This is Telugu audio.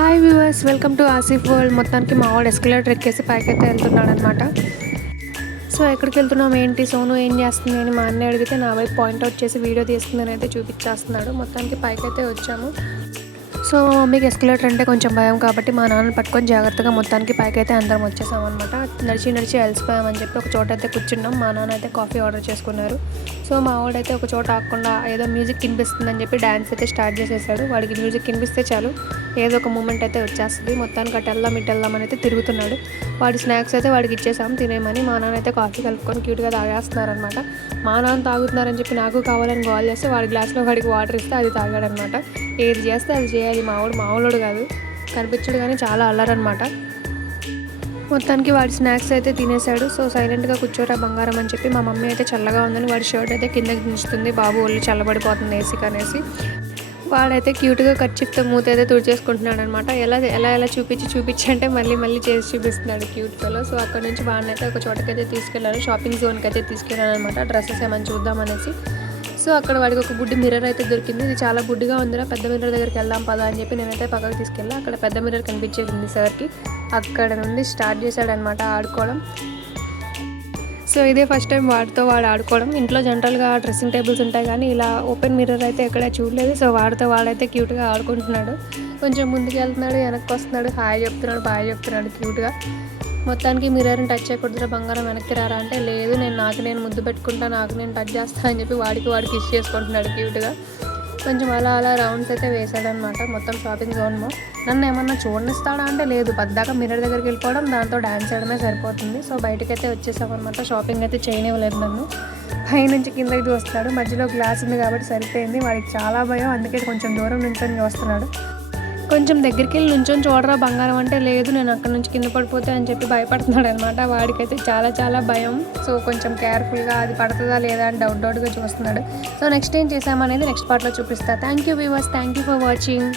Hi viewers, welcome to Asif world. మొత్తానికి మా వాడు ఎస్కలేటర్ ఎక్కేసి పైకైతే వెళ్తున్నాడు అనమాట. సో ఎక్కడికి వెళ్తున్నాం ఏంటి, సోను ఏం చేస్తుంది అని మా అన్నయ్య అడిగితే నా వైపు పాయింట్అవుట్ చేసి వీడియో తీస్తుందని అయితే చూపించేస్తున్నాడు. మొత్తానికి పైకైతే వచ్చాము. సో మా మమ్మీకి ఎస్కలేటర్ అంటే కొంచెం భయం కాబట్టి మా నాన్న పట్టుకొని జాగ్రత్తగా మొత్తానికి పైకైతే అందరం వచ్చేసాం అనమాట. నడిచి అలసిపోయామని చెప్పి ఒక చోట అయితే కూర్చున్నాం. మా నాన్న అయితే కాఫీ ఆర్డర్ చేసుకున్నారు. సో మా వాడైతే ఒక చోట ఆగకుండా ఏదో మ్యూజిక్ వినిపిస్తుందని చెప్పి డ్యాన్స్ అయితే స్టార్ట్ చేసేసాడు. వాడికి మ్యూజిక్ వినిపిస్తే చాలు ఏదో ఒక మూమెంట్ అయితే వచ్చేస్తుంది. మొత్తానికి ఇటెళ్దాం అని అయితే తిరుగుతున్నాడు. వాడి స్నాక్స్ అయితే వాడికి ఇచ్చేసాం తినేమని. మా నాన్న అయితే కాఫీ కలుపుకొని క్యూట్గా తాగేస్తున్నారనమాట. మా నాన్న తాగుతున్నారని చెప్పి నాకు కావాలని కాల్ చేస్తే వాడి గ్లాస్లో వాడికి వాటర్ ఇస్తే అది తాగాడనమాట. ఏది చేస్తే అది చేయాలి. మామూలుడు కాదు, కనిపించడు కానీ చాలా అల్లరనమాట. మొత్తానికి వాడి స్నాక్స్ అయితే తినేశాడు. సో సైలెంట్గా కూర్చోరా బంగారం అని చెప్పి మా మమ్మీ అయితే చల్లగా ఉందని వాడి షర్ట్ అయితే కిందకి దించుతుంది. బాబు ఒళ్ళు చల్లబడిపోతుంది ఏసీకి అనేసి. వాడైతే క్యూట్గా కర్చీఫ్తో మూత అయితే తుడిచేసుకుంటున్నాడు అనమాట. ఎలా చూపించి అంటే మళ్ళీ చేసి చూపిస్తున్నాడు క్యూట్ ఫెలో. సో అక్కడ నుంచి వాడినైతే ఒక చోటకైతే తీసుకెళ్ళారు, షాపింగ్ జోన్కి అయితే తీసుకెళ్ళాను అనమాట. డ్రెస్సెస్ ఏమైనా చూద్దామనేసి. సో అక్కడ వాడికి ఒక బుడ్డి మిర్రర్ అయితే దొరికింది. ఇది చాలా బుడ్డిగా ఉందిరా, పెద్ద మిర్రర్ దగ్గరికి వెళ్దాం పదా అని చెప్పి నేనైతే పక్కకు తీసుకెళ్ళా. అక్కడ పెద్ద మిర్రర్ కనిపించేసింది సార్కి. అక్కడ నుండి స్టార్ట్ చేశాడనమాట ఆడుకోవడం. సో ఇదే ఫస్ట్ టైం వాడు ఆడుకోవడం. ఇంట్లో జనరల్గా డ్రెస్సింగ్ టేబుల్స్ ఉంటాయి కానీ ఇలా ఓపెన్ మిర్రర్ అయితే ఎక్కడ చూడలేదు. సో వాడైతే క్యూట్గా ఆడుకుంటున్నాడు. కొంచెం ముందుకు వెళ్తున్నాడు, వెనక్కి వస్తున్నాడు, హాయ్ చెప్తున్నాడు, బాయ్ చెప్తున్నాడు క్యూట్గా. మొత్తానికి మిర్రర్ని టచ్ చేయకూడదురా బంగారం వెనక్కి రారా అంటే లేదు, నేను ముద్దు పెట్టుకుంటా, నేను టచ్ చేస్తాను అని చెప్పి వాడికి ఇష్ చేసుకుంటున్నాడు క్యూట్గా. కొంచెం అలా రౌండ్స్ అయితే వేసాడనమాట మొత్తం షాపింగ్ జోన్లో. నన్ను ఏమన్నా చూడనిస్తాడా అంటే లేదు, పద్దాక మిర్రర్ దగ్గరికి వెళ్ళిపోవడం, దాంతో డ్యాన్స్ చేయడమే సరిపోతుంది. సో బయటకైతే వచ్చేసామన్నమాట. షాపింగ్ అయితే చేయనివ్వలేదు నన్ను. పైనుంచి కిందకి చూస్తున్నాడు. మధ్యలో గ్లాస్ ఉంది కాబట్టి సరిపోయింది. వాడికి చాలా భయం, అందుకే కొంచెం దూరం నుంచొని చూస్తున్నాడు. కొంచెం దగ్గరికి వెళ్ళి నుంచొని చూడరా బంగారం అంటే లేదు, నేను అక్కడ నుంచి కింద పడిపోతే అని చెప్పి భయపడుతున్నాడు అనమాట. వాడికైతే చాలా భయం. సో కొంచెం కేర్ఫుల్గా అది పడుతుందా లేదా అని డౌట్గా చూస్తున్నాడు. సో నెక్స్ట్ ఏం చేసామనేది నెక్స్ట్ పార్ట్లో చూపిస్తా. Thank you viewers, thank you for watching.